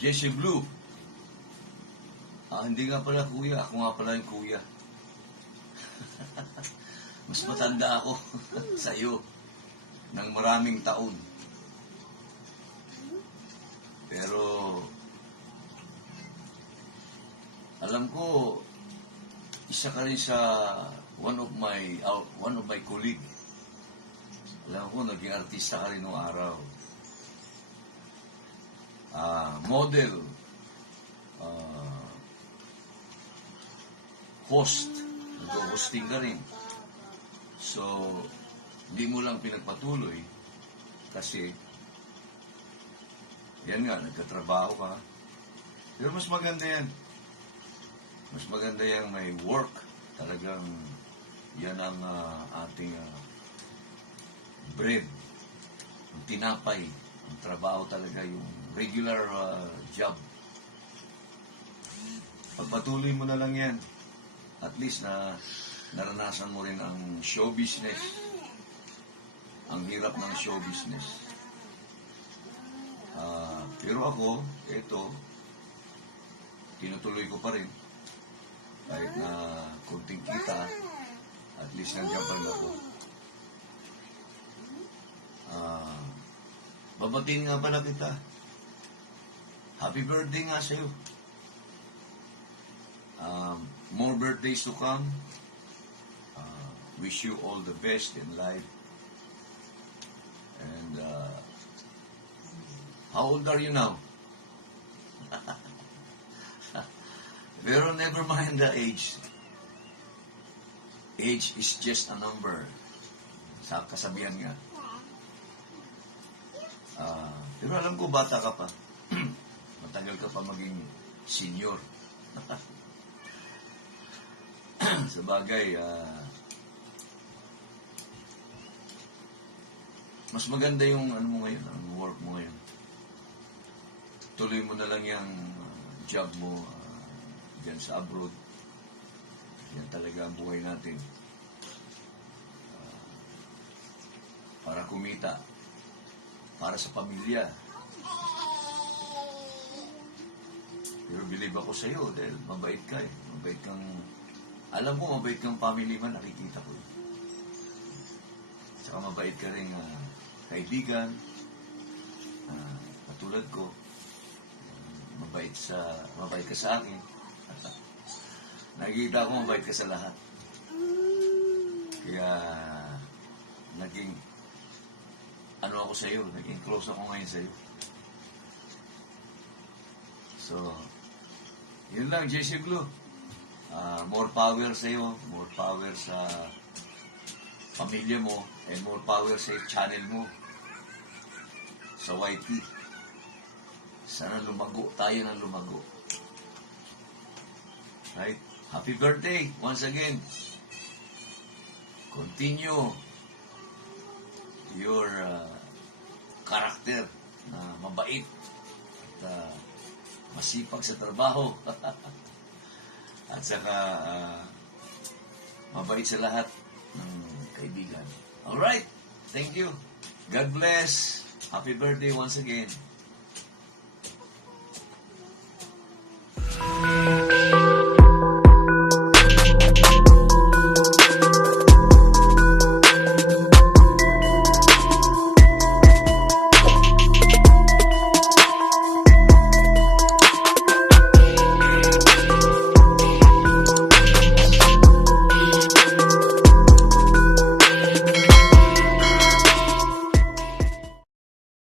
Jesse Blue. Hindi nga pala kuya. Ako nga pala yung kuya. Mas matanda ako sa iyo ng maraming taon. Pero alam ko, isa ka rin sa one of my colleague. Alam ko, naging artista ka rin noong araw. Model, host, nag-hosting ka rin. So, hindi mo lang pinagpatuloy kasi yan nga, nagkatrabaho ka. Pero mas maganda yan. Mas maganda yung may work. Talagang yan ang ating bread. Ang tinapay. Ang trabaho talaga yung regular job. Pagpatuloy mo na lang yan. At least na naranasan mo rin ang show business. Ang hirap ng show business. Pero ako, ito, tinutuloy ko pa rin. Kahit na kunting kita, at least nandiyan pa rin ako. Babatiin nga pala kita. Happy birthday nga sa'yo. More birthdays to come. Wish you all the best in life. And how old are you now? Pero never mind the age. Age is just a number. Sa kasabihan nga. Pero alam ko, bata ka pa. Matagal ka pa maging senior. Sa bagay, mas maganda yung ano mo ngayon, ang work mo ngayon. Tuloy mo na lang yung job mo dyan sa abroad. Yan talaga ang buhay natin. Para kumita. Para sa pamilya. Pero believe ako sa iyo dahil mabait ka eh. Mabait kang, alam mo, mabait kang family man, nakikita ko. Saka mabait ka rin kaibigan. Katulad ko. Mabait ka sa akin. Nakikita ko mabait ka sa lahat. Kaya naging ako sa iyo, naging close ako ngayon sa iyo. So, yun lang, Jesse Blue. More power sa iyo, more power sa pamilya mo, and more power sa channel mo, sa YT. Sana lumago, tayo ng lumago. Right? Happy birthday, once again. Continue your karakter na mabait at masipag sa trabaho. At saka mabait sa lahat ng kaibigan. Alright, thank you. God bless. Happy birthday once again.